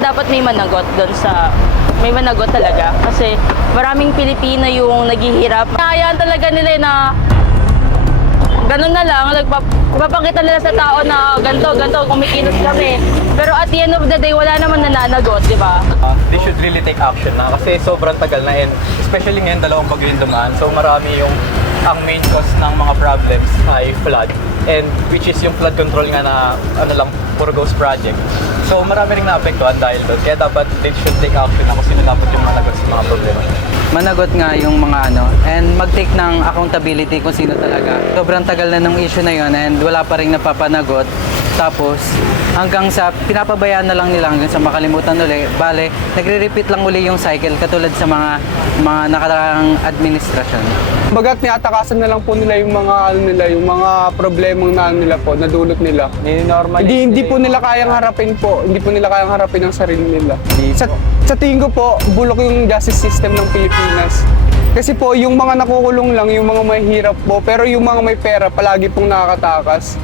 managot doon sa may managot talaga kasi maraming Pilipino yung naghihirap. Kayaan talaga nila eh na ganun na lang, nagpap nagpapakita nila sa tao na ganto, ganto, kumikilos kami. Pero at the end of the day, wala naman nananagot, di ba? Uh, they should really take action na kasi sobrang tagal na and especially ngayon dalawang bagyo yung dumaan so marami yung ang main cause ng mga problems ay flood. And which is yung flood control nga na ano lang puro ghost project. So marami ring naapektuhan dahil doon. Kaya dapat they should take action kung sino dapat yung managot sa mga problema. Managot nga yung mga ano. And mag-take ng accountability kung sino talaga. Sobrang tagal na ng issue na yun and wala pa rin napapanagot. Tapos hanggang sa pinapabayaan na lang nila hanggang sa makalimutan uli. Bale, nagre-repeat lang uli yung cycle katulad sa mga mga nakaraang administrasyon. Bagat niatakasan na lang po nila yung mga ano nila, yung mga problemang na ano nila po, nadulot nila. Hindi hindi po nila kayang harapin po, hindi po nila kayang harapin ang sarili nila. Sa, sa tingin ko po, bulok yung justice system ng Pilipinas. Kasi po, yung mga nakukulong lang, yung mga mahihirap po, pero yung mga may pera, palagi pong nakakatakas.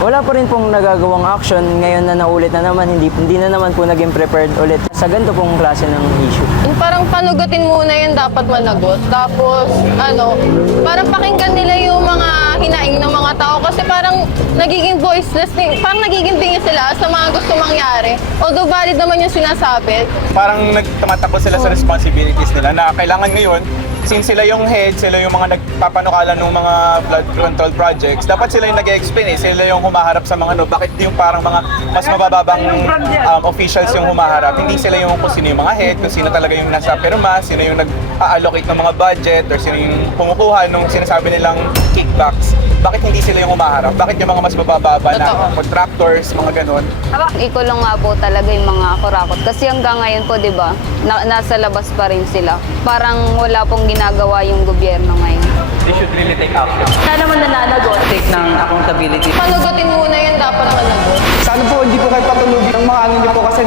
Wala pa rin pong nagagawang action ngayon na naulit na naman, hindi, hindi na naman po naging prepared ulit sa ganito pong klase ng issue. Yung parang panugutin muna yung dapat managot. Tapos, ano, parang pakinggan nila yung mga hinaing ng mga tao kasi parang nagiging voiceless, din- parang nagiging tingin sila sa mga gusto mangyari. Although valid naman yung sinasabi, parang nagtumatakbo sila sa responsibilities nila na kailangan ngayon, since sila yung head, sila yung mga nagpapanukala ng mga flood control projects, dapat sila yung nag-explain eh, sila yung humaharap sa mga ano, bakit yung parang mga mas mabababang um, officials yung humaharap, hindi sila yung kung sino yung mga head, kung sino talaga yung nasa perma, sino yung nag-allocate ng mga budget, or sino yung kumukuha nung sinasabi nilang kickbacks. Bakit hindi sila yung humaharap? Bakit yung mga mas mabababa na Totoo. contractors, mga ganun, Ikulong nga po talaga yung mga kurakot. Kasi hanggang ngayon po, di ba, na- nasa labas pa rin sila. Parang wala pong ginagawa yung gobyerno ngayon. they should really take action Wala naman nananagot. Take ng accountability. panugutin muna yung dapat managot. Sana po hindi po kayo patulugin ng mga ano niyo po kasi